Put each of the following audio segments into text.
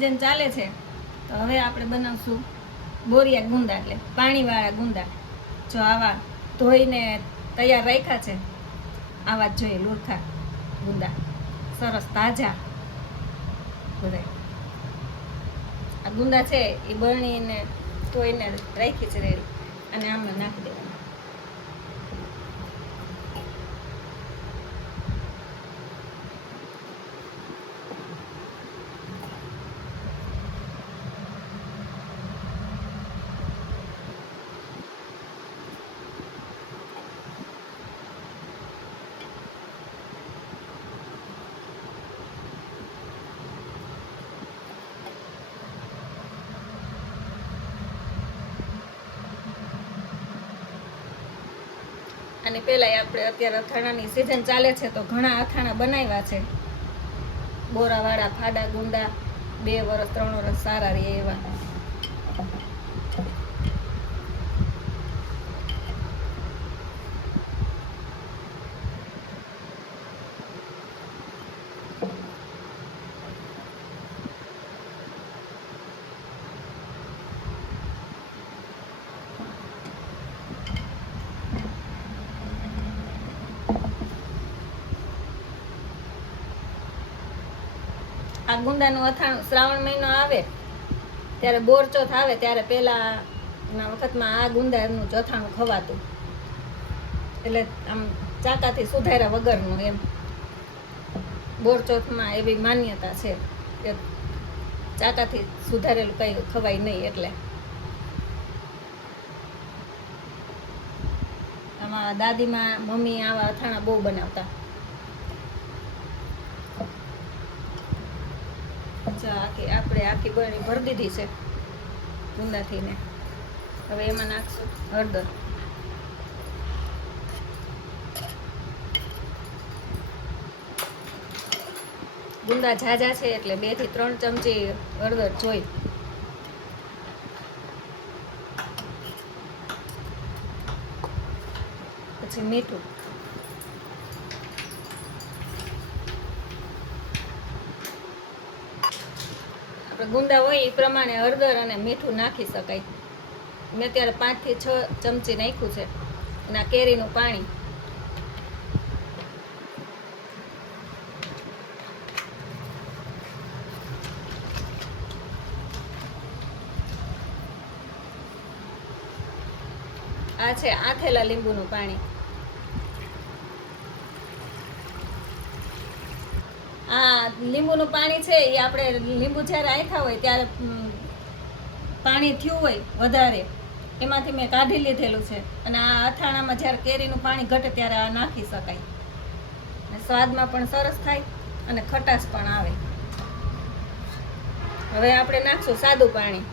Season ચાલે છે તો હવે આપણે બનાવશું બોરિયા ગુંદા, એટલે પાણીવાળા ગુંદા. જો આવા ધોઈને તૈયાર રાખ્યા છે, આવા જ જોઈએ લુરખા ગુંદા, સરસ તાજા બધા. આ ગુંદા છે એ બરણીને ધોઈને રાખી છે રેડી, અને આમાં નાખી દેવાનું. અને પહેલાં આપણે અત્યારે અથાણાની સિઝન ચાલે છે તો ઘણા અથાણા બનાવ્યા છે, બોરાવાળા ફાડા ગુંદા, 2 વર્ષ 3 વર્ષ સારા રહે એવા. આ ગુંદાનું અથાણું શ્રાવણ મહિનો આવે ત્યારે બોરચોથ આવે ત્યારે પહેલાંના વખતમાં આ ગુંદાનું જ અથાણું ખવાતું, એટલે આમ ચાકાથી સુધાર્યા વગરનું એમ. બોરચોથમાં એવી માન્યતા છે કે ચાકાથી સુધારેલું કંઈ ખવાય નહીં, એટલે આમાં દાદીમાં મમ્મી આવા અથાણા બહુ બનાવતા. આપણે આખી બરણી ભરી દીધી છે ગુંદાથી ને. હવે એમાં નાખશું હળદર. ગુંદા ઝાઝા છે એટલે 2 થી 3 ચમચી હળદર જોઈ. પછી મીઠું. ગુંદા હોય એ પ્રમાણે હળદર અને મીઠું નાખી શકાય. મેં અત્યારે 5 થી 6 ચમચી નાખ્યું છે. અને આ કેરીનું પાણી. આ છે આથેલા લીંબુનું પાણી. આ લીંબુનું પાણી છે એ આપણે લીંબુ જ્યારે આંખ્યા હોય ત્યારે પાણી થયું હોય વધારે, એમાંથી મેં કાઢી લીધેલું છે. અને આ અથાણામાં જ્યારે કેરીનું પાણી ઘટે ત્યારે આ નાખી શકાય, અને સ્વાદમાં પણ સરસ થાય અને ખટાશ પણ આવે. હવે આપણે નાખશું સાદું પાણી.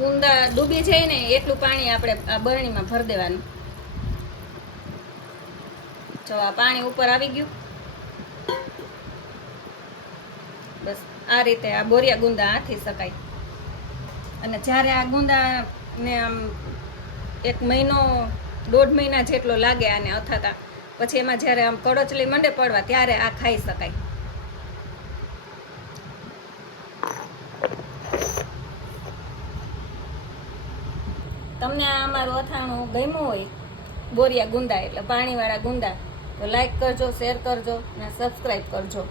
ગુંદા ડૂબી જાય ને એટલું પાણી આપણે આ બરણીમાં ભરી દેવાનું. જો આ પાણી ઉપર આવી ગયું. બસ આ રીતે આ બોરિયા ગુંદા આથી શકાય. અને જ્યારે આ ગુંદાને આમ 1 મહિનો 1.5 મહિના જેટલો લાગે આને અથાતા, પછી એમાં જ્યારે આમ કડોચલી મંડે પડવા ત્યારે આ ખાઈ શકાય. તમને આ અમારું અથાણું ગમ્યું હોય, બોરિયા ગુંદા એટલે પાણીવાળા ગુંદા, તો લાઈક કરજો, શેર કરજો અને સબસ્ક્રાઈબ કરજો.